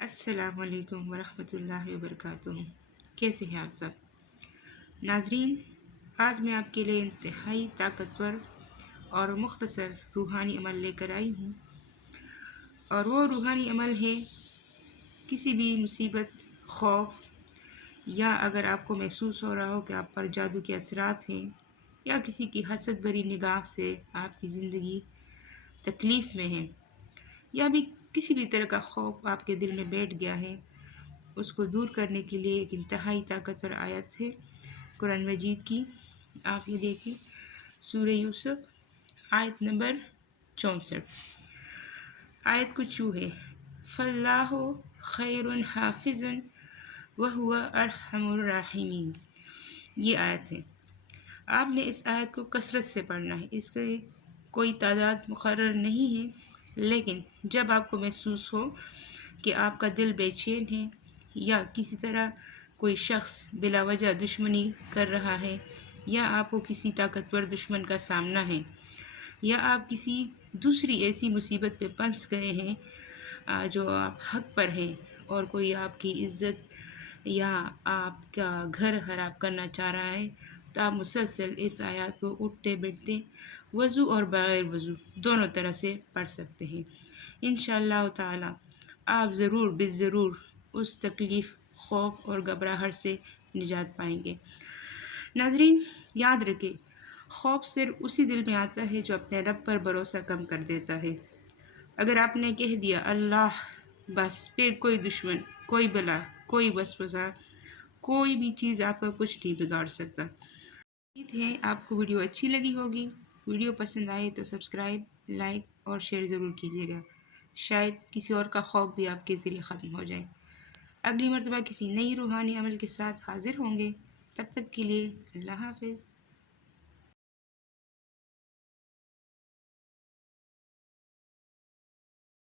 السلام علیکم ورحمۃ اللہ وبرکاتہ۔ کیسے ہیں آپ سب ناظرین؟ آج میں آپ کے لیے انتہائی طاقتور اور مختصر روحانی عمل لے کر آئی ہوں، اور وہ روحانی عمل ہے کسی بھی مصیبت، خوف، یا اگر آپ کو محسوس ہو رہا ہو کہ آپ پر جادو کے اثرات ہیں، یا کسی کی حسد بری نگاہ سے آپ کی زندگی تکلیف میں ہے، یا بھی کسی بھی طرح کا خوف آپ کے دل میں بیٹھ گیا ہے، اس کو دور کرنے کے لیے ایک انتہائی طاقتور آیت ہے قرآن مجید کی۔ آپ یہ دیکھیں، سورہ یوسف آیت نمبر 64۔ آیت کچھ یوں ہے: فَاللَّهُ خَيْرٌ حَافِظًا وَهُوَ أَرْحَمُ الرَّاحِمِينَ۔ یہ آیت ہے، آپ نے اس آیت کو کثرت سے پڑھنا ہے۔ اس کی کوئی تعداد مقرر نہیں ہے، لیکن جب آپ کو محسوس ہو کہ آپ کا دل بے چین ہے، یا کسی طرح کوئی شخص بلا وجہ دشمنی کر رہا ہے، یا آپ کو کسی طاقتور دشمن کا سامنا ہے، یا آپ کسی دوسری ایسی مصیبت پہ پھنس گئے ہیں جو آپ حق پر ہیں، اور کوئی آپ کی عزت یا آپ کا گھر خراب کرنا چاہ رہا ہے، تو آپ مسلسل اس آیات کو اٹھتے بیٹھتے وضو اور بغیر وضو دونوں طرح سے پڑھ سکتے ہیں۔ انشاءاللہ تعالی آپ ضرور بالضرور اس تکلیف، خوف اور گھبراہٹ سے نجات پائیں گے۔ ناظرین، یاد رکھیں، خوف صرف اسی دل میں آتا ہے جو اپنے رب پر بھروسہ کم کر دیتا ہے۔ اگر آپ نے کہہ دیا اللہ بس، پھر کوئی دشمن، کوئی بلا، کوئی وسوسہ، کوئی بھی چیز آپ کا کچھ نہیں بگاڑ سکتا۔ امید ہے آپ کو ویڈیو اچھی لگی ہوگی۔ ویڈیو پسند آئے تو سبسکرائب، لائک اور شیئر ضرور کیجیے گا۔ شاید کسی اور کا خوف بھی آپ کے ذریعے ختم ہو جائے۔ اگلی مرتبہ کسی نئی روحانی عمل کے ساتھ حاضر ہوں گے۔ تب تک کے لیے اللہ حافظ۔